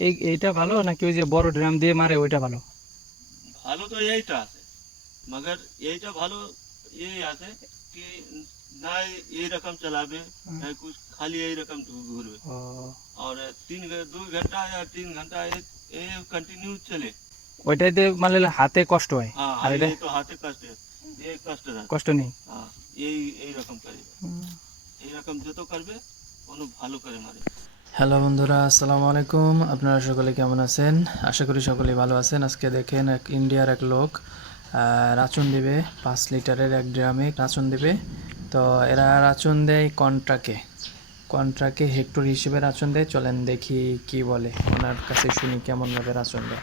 এইটা ভালো নাকি ওই যে বড় ড্রাম দিয়ে মারে ওইটা ভালো? ভালো তো এইটা আছে মগর এইটা ভালো এই আছে কি না এই রকম চালাবে না কুছ খালি এই রকম ঘুরবে। আর তিন দুই ঘণ্টা আর তিন ঘণ্টা এই কন্টিনিউ চলে। ওইটাতে মানে হাতে কষ্ট হয়। হ্যাঁ, আর এটা তো হাতে কষ্ট হয় এই কষ্ট না কষ্ট নেই। হ্যাঁ, এই এই রকম করে। এই রকম যত করবে কোনো ভালো করে মারে। হ্যালো বন্ধুরা আসসালামু আলাইকুম আপনারা সকলে কেমন আছেন আশা করি সকলেই ভালো আছেন আজকে দেখেন এক ইন্ডিয়ার এক লোক রাচন দেবে পাঁচ লিটারের এক ড্রামে রাচন দেবে তো এরা রাচন দেয় কন্ট্রাকে কন্ট্রাকে হেক্টর হিসেবে রাচন দেয় চলেন দেখি কি বলে ওনার কাছে শুনি কেমনভাবে রাচন দেয়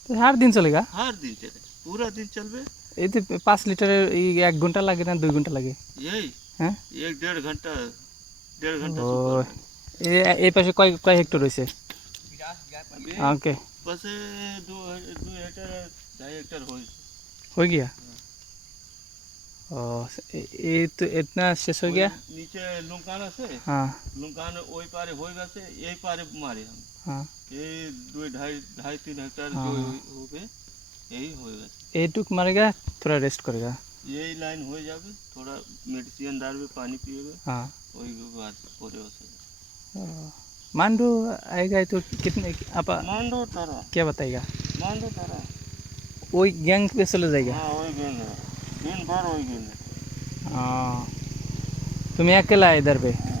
আছে তো हर दिन चलेगा হার দিন চলে পুরা দিন চলবে এই তো পাঁচ লিটারের এই এক ঘন্টা লাগে না দুই ঘন্টা লাগে यही হ্যাঁ एक डेढ़ घंटा डेढ़ घंटा ও से ऊपर लगे। এই- এই পাশে কয় কয় হেক্টর রয়েছে अभी ওকে बस ये दो दो हेक्टर ढाई हेक्टर हो हो गया ও এ- এই তো इतना শেষ हो गया नीचे लुकान আছে हाँ लुकान ওই পারে হয়ে গেছে এই পারে মারে हम हाँ। ये दो ढाई ढाई तीन हाँ। जो यही थोड़ा रेस्ट करेगा। यही लाइन हो थोड़ा मेडिसिन दार पानी पिएगा हाँ। जाएगा। मांडू आएगा तो कितने आप मांडू तारा। क्या बताएगा? मांडू तारा। वही गैंग पे चले जाएगा। हाँ है। हाँ। अकेला इधर पे? हाँ।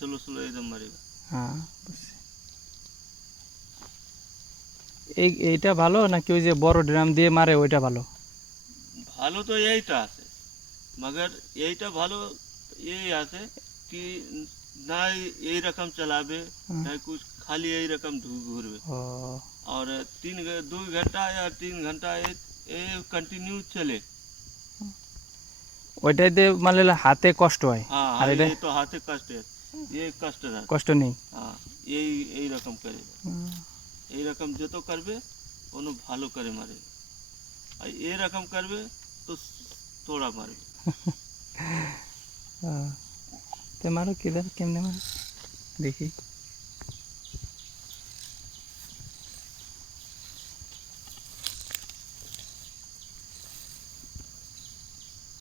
स्लो स्लो एकदम मरेगा হ্যাঁ বুঝছি। এই এইটা ভালো নাকি ওই যে বড় ড্রাম দিয়ে মারে ওইটা ভালো ভালো তো এইটা আছে मगर এইটা ভালো এই আছে कि না এই রকম চালাবে हाँ। না कुछ खाली এই রকম ঘু- ঘুরবে ও और तीन घ- दो घंटा या तीन घंटा ये ये कंटिन्यू चले ওইটাতে মারলে হাতে কষ্ট হয় हाँ আর हाँ, এটা ये तो हाथे कष्ट কষ্ট কষ্ট নেই এই করবে কোনো ভালো করে মারে আর করবে তোড়া মারবে তো মারো কেমনে দেখি